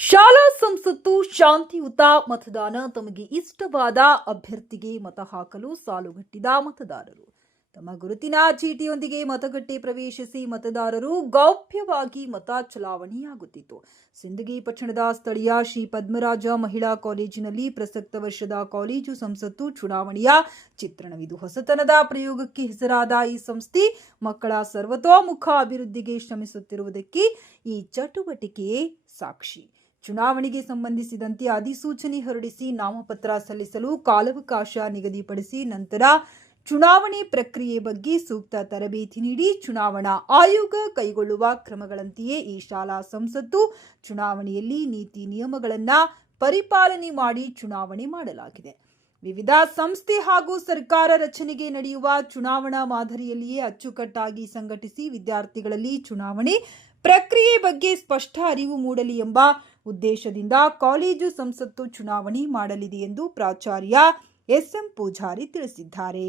ಶಾಲಾ ಸಂಸತ್ತು ಶಾಂತಿಯುತ ಮತದಾನ ತಮಗೆ ಇಷ್ಟವಾದ ಅಭ್ಯರ್ಥಿಗೆ ಮತ ಹಾಕಲು ಸಾಲುಗಟ್ಟಿದ ಮತದಾರರು. ತಮ್ಮ ಗುರುತಿನ ಚೀಟಿಯೊಂದಿಗೆ ಮತಗಟ್ಟೆ ಪ್ರವೇಶಿಸಿ ಮತದಾರರು ಗೌಪ್ಯವಾಗಿ ಮತ ಚಲಾವಣೆಯಾಗುತ್ತಿತ್ತು. ಸಿಂದಗಿ ಪಟ್ಟಣದ ಸ್ಥಳೀಯ ಶ್ರೀ ಪದ್ಮರಾಜ ಮಹಿಳಾ ಕಾಲೇಜಿನಲ್ಲಿ ಪ್ರಸಕ್ತ ವರ್ಷದ ಕಾಲೇಜು ಸಂಸತ್ತು ಚುನಾವಣೆಯ ಚಿತ್ರಣವಿದು. ಹೊಸತನದ ಪ್ರಯೋಗಕ್ಕೆ ಹೆಸರಾದ ಈ ಸಂಸ್ಥೆ ಮಕ್ಕಳ ಸರ್ವತೋಮುಖ ಅಭಿವೃದ್ಧಿಗೆ ಶ್ರಮಿಸುತ್ತಿರುವುದಕ್ಕೆ ಈ ಚಟುವಟಿಕೆಯೇ ಸಾಕ್ಷಿ. ಚುನಾವಣೆಗೆ ಸಂಬಂಧಿಸಿದಂತೆ ಅಧಿಸೂಚನೆ ಹೊರಡಿಸಿ ನಾಮಪತ್ರ ಸಲ್ಲಿಸಲು ಕಾಲಾವಕಾಶ ನಿಗದಿಪಡಿಸಿ ನಂತರ ಚುನಾವಣೆ ಪ್ರಕ್ರಿಯೆ ಬಗ್ಗೆ ಸೂಕ್ತ ತರಬೇತಿ ನೀಡಿ ಚುನಾವಣಾ ಆಯೋಗ ಕೈಗೊಳ್ಳುವ ಕ್ರಮಗಳಂತೆಯೇ ಈ ಶಾಲಾ ಸಂಸತ್ತು ಚುನಾವಣೆಯಲ್ಲಿ ನೀತಿ ನಿಯಮಗಳನ್ನು ಪರಿಪಾಲನೆ ಮಾಡಿ ಚುನಾವಣೆ ಮಾಡಲಾಗಿದೆ. ವಿವಿಧ ಸಂಸ್ಥೆ ಹಾಗೂ ಸರ್ಕಾರ ರಚನೆಗೆ ನಡೆಯುವ ಚುನಾವಣಾ ಮಾದರಿಯಲ್ಲಿಯೇ ಅಚ್ಚುಕಟ್ಟಾಗಿ ಸಂಘಟಿಸಿ ವಿದ್ಯಾರ್ಥಿಗಳಲ್ಲಿ ಚುನಾವಣೆ ಪ್ರಕ್ರಿಯೆ ಬಗ್ಗೆ ಸ್ಪಷ್ಟ ಅರಿವು ಮೂಡಲಿ ಎಂಬ ಉದ್ದೇಶದಿಂದ ಕಾಲೇಜು ಸಂಸತ್ತು ಚುನಾವಣೆ ಮಾಡಲಿದೆ ಎಂದು ಪ್ರಾಚಾರ್ಯ ಎಸ್ಎಂ ಪೂಜಾರಿ ತಿಳಿಸಿದ್ದಾರೆ.